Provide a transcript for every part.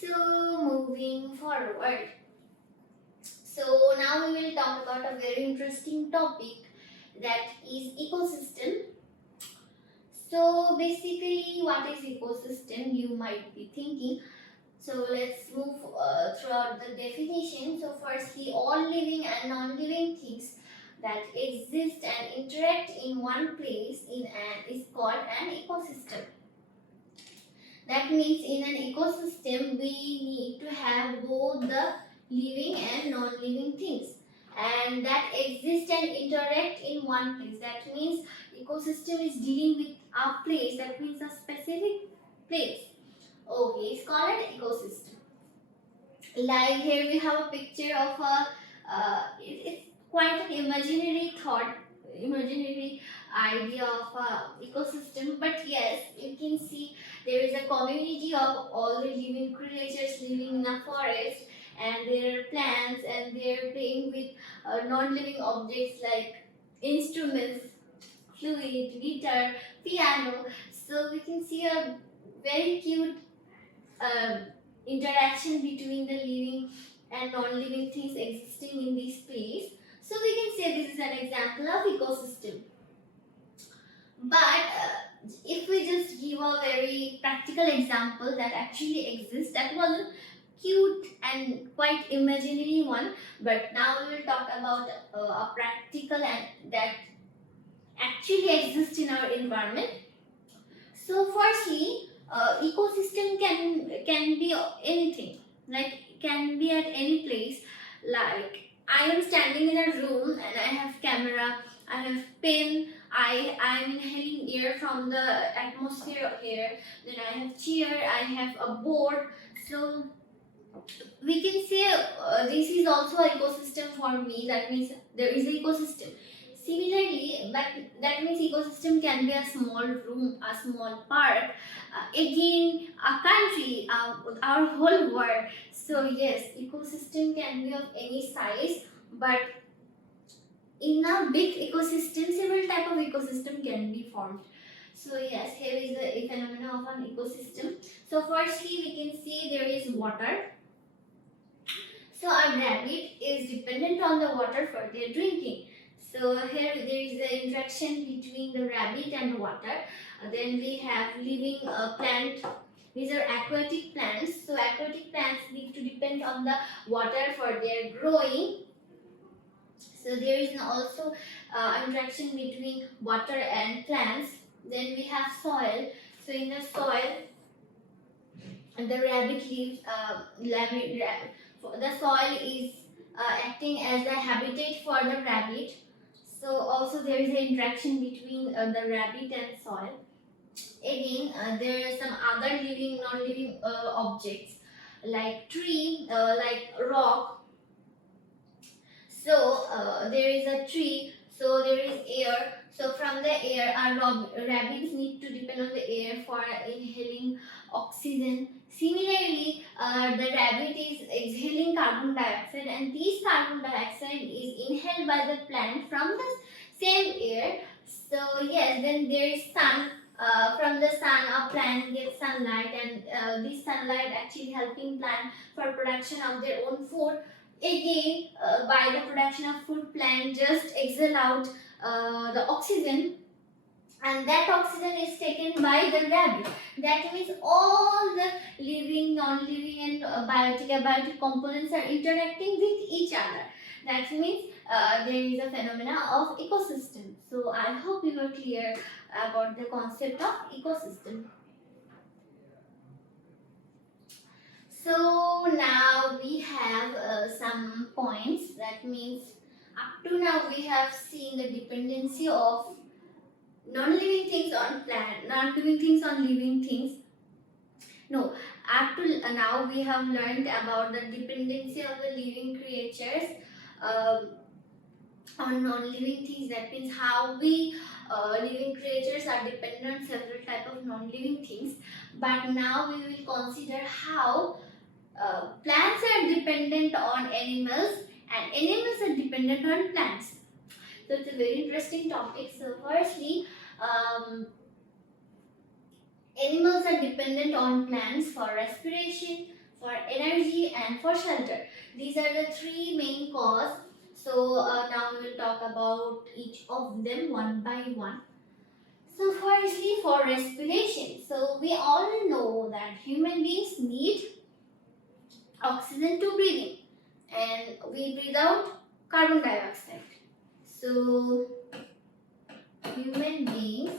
So moving forward, so now we will talk about a very interesting topic, that is ecosystem. So basically, what is ecosystem, you might be thinking. So let's move throughout the definition. So firstly, all living and non-living things that exist and interact in one place is called an ecosystem. That means in an ecosystem we need to have both the living and non-living things, and that exist and interact in one place. That means ecosystem is dealing with a place, that means a specific place. Okay, it's called an ecosystem. Like here we have a picture of a it's quite an imaginary thought, imaginary idea of a ecosystem, but yes, you can see there is a community of all the living creatures living in a forest, and there are plants, and they are playing with non-living objects like instruments, flute, guitar, piano. So we can see a very cute um, interaction between the living and non-living things existing in this place. So we can say this is an example of ecosystem. But if we just give a very practical example that actually exists, that was a cute and quite imaginary one. But now we will talk about a practical and that actually exists in our environment. So firstly, ecosystem can be anything, like can be at any place. Like I am standing in a room and I have camera, I have pen, I am inhaling air from the atmosphere here, then I have chair, I have a board. So we can say this is also an ecosystem for me. That means there is an ecosystem. Similarly, that means ecosystem can be a small room, a small park, again a country, our whole world. So yes, ecosystem can be of any size, but in a big ecosystem, several type of ecosystem can be formed. So yes, here is the phenomena of an ecosystem. So firstly, we can see there is water. So a rabbit is dependent on the water for their drinking. So here there is the interaction between the rabbit and water. Then we have living plant. These are aquatic plants. So aquatic plants need to depend on the water for their growing. So there is also interaction between water and plants. Then we have soil. So in the soil, the rabbit lives. The soil is acting as a habitat for the rabbit. So also there is an interaction between the rabbit and soil. Again, there are some other living, non-living objects like tree, like rock. So there is a tree, so there is air. So from the air, our rabbits need to depend on the air for inhaling oxygen. Similarly, the rabbit is exhaling carbon dioxide, and this carbon dioxide is inhaled by the plant from the same air. So yes, then there is sun. From the sun, a plant gets sunlight, and this sunlight actually helping plant for production of their own food. Again, by the production of food, plant just exhale out the oxygen, and that oxygen is taken by the rabbit. That means all the living, non-living, and abiotic components are interacting with each other. That means there is a phenomena of ecosystem. So I hope you are clear about the concept of ecosystem. So now we have some points. That means up to now we have seen the dependency of non-living things on plant, non-living things on living things. No, up to now we have learned about the dependency of the living creatures on non-living things. That means how we living creatures are dependent on several type of non-living things. But now we will consider how plants are dependent on animals, and animals are dependent on plants. So it's a very interesting topic. So firstly, animals are dependent on plants for respiration, for energy, and for shelter. These are the three main cause. So now we will talk about each of them one by one. So firstly, for respiration. So we all know that human beings need oxygen to breathe in, and we breathe out carbon dioxide. So human beings,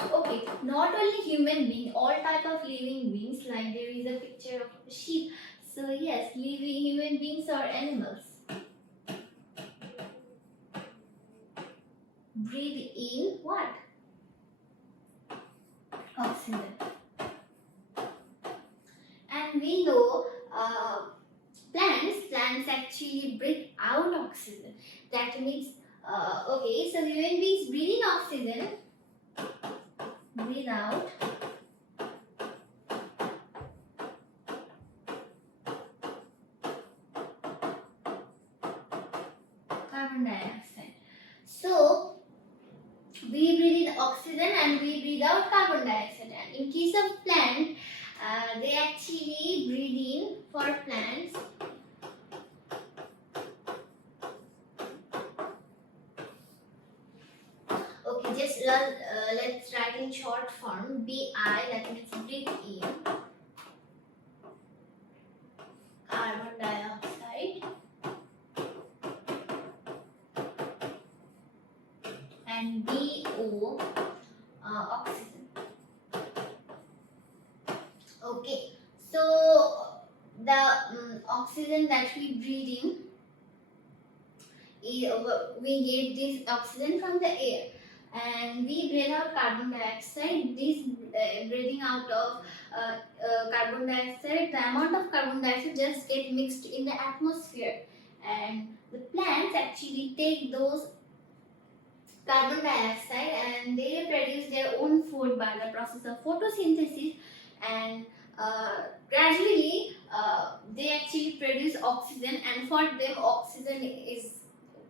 okay, not only human being, all type of living beings, like there is a picture of a sheep. So yes, living human beings or animals breathe in what? Oxygen. And we know plants actually breathe out oxygen. That means, okay, so human beings breathe in oxygen, breathe out carbon dioxide. So we breathe in oxygen and we breathe out carbon dioxide. And in case of plant, they actually breathe in, for plants, okay, just let's write in short form, BI, that means breathe in carbon dioxide, and BO, oxygen. Okay, so the oxygen that we breathe in, we get this oxygen from the air, and we breathe out carbon dioxide. This breathing out of carbon dioxide, the amount of carbon dioxide just get mixed in the atmosphere, and the plants actually take those carbon dioxide and they produce their own food by the process of photosynthesis, and gradually they actually produce oxygen, and for them oxygen is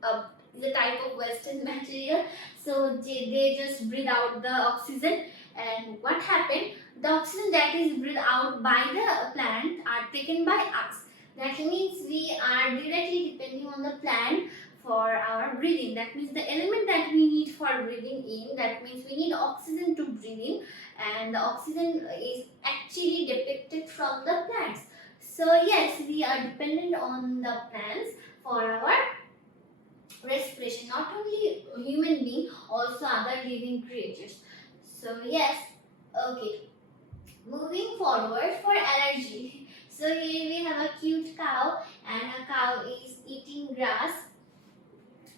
the type of western material, so they just breathe out the oxygen. And what happened, the oxygen that is breathed out by the plant are taken by us. That means we are directly depending on the plant for our breathing. That means the element that we need for breathing in, that means we need oxygen to breathe in, and the oxygen is actually depicted from the plants. So yes, we are dependent on the plants for our respiration, not only human being, also other living creatures. So yes, okay, moving forward, for allergy. So here we have a cute cow, and a cow is eating grass,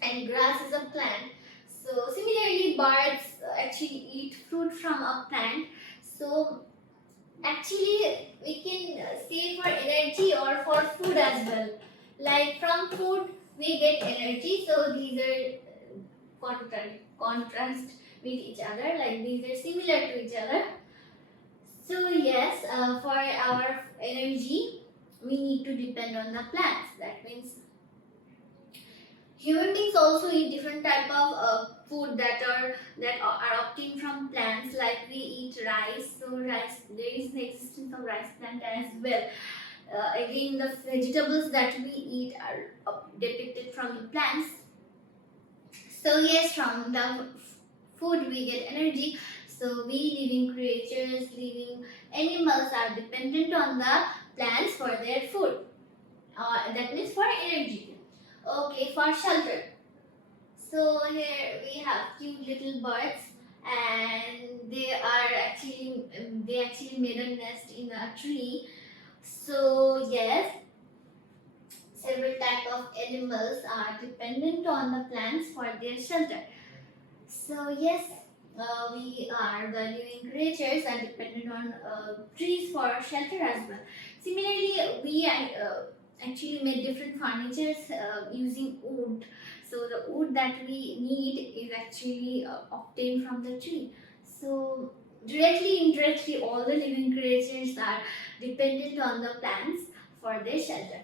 and grass is a plant. So similarly, birds actually eat fruit from a plant. So actually we can say for energy or for food as well. Like from food we get energy. So these are contrast with each other. Like these are similar to each other. So yes, for our energy we need to depend on the plants. That means human beings also eat different type of food that are obtained from plants. Like we eat rice, so rice, there is the existence of rice plant as well. Again, the vegetables that we eat are depicted from the plants. So yes, from the food we get energy. So we living creatures, living animals are dependent on the plants for their food. That means for energy. Okay, for shelter. So here we have cute little birds, and they actually made a nest in a tree. So yes, several type of animals are dependent on the plants for their shelter. So yes, we are the living creatures and dependent on trees for shelter as well. Similarly, we actually made different furnitures using wood. So the wood that we need is actually obtained from the tree. So directly, indirectly, all the living creatures are dependent on the plants for their shelter.